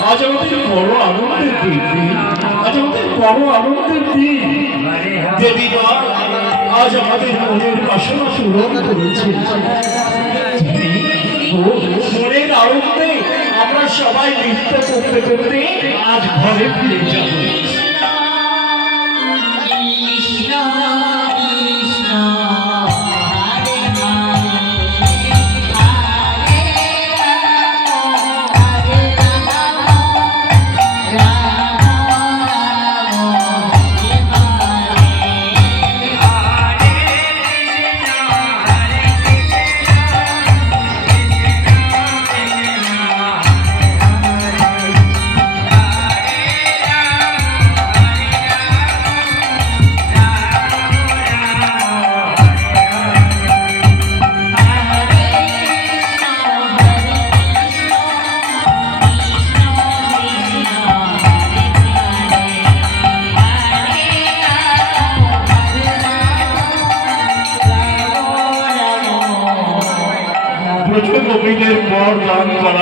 আজ আমাদের বড় আনন্দের দিন। আজ আমাদের বড় আনন্দের দিন। দেবী আজ আমাদের মনের বাসনা পূরণ করেছে মনের আনন্দে আমরা সবাই নৃত্য করতে করতে আজ ঘরে ফিরে যাব ব্রজ কবিদের পর গান করার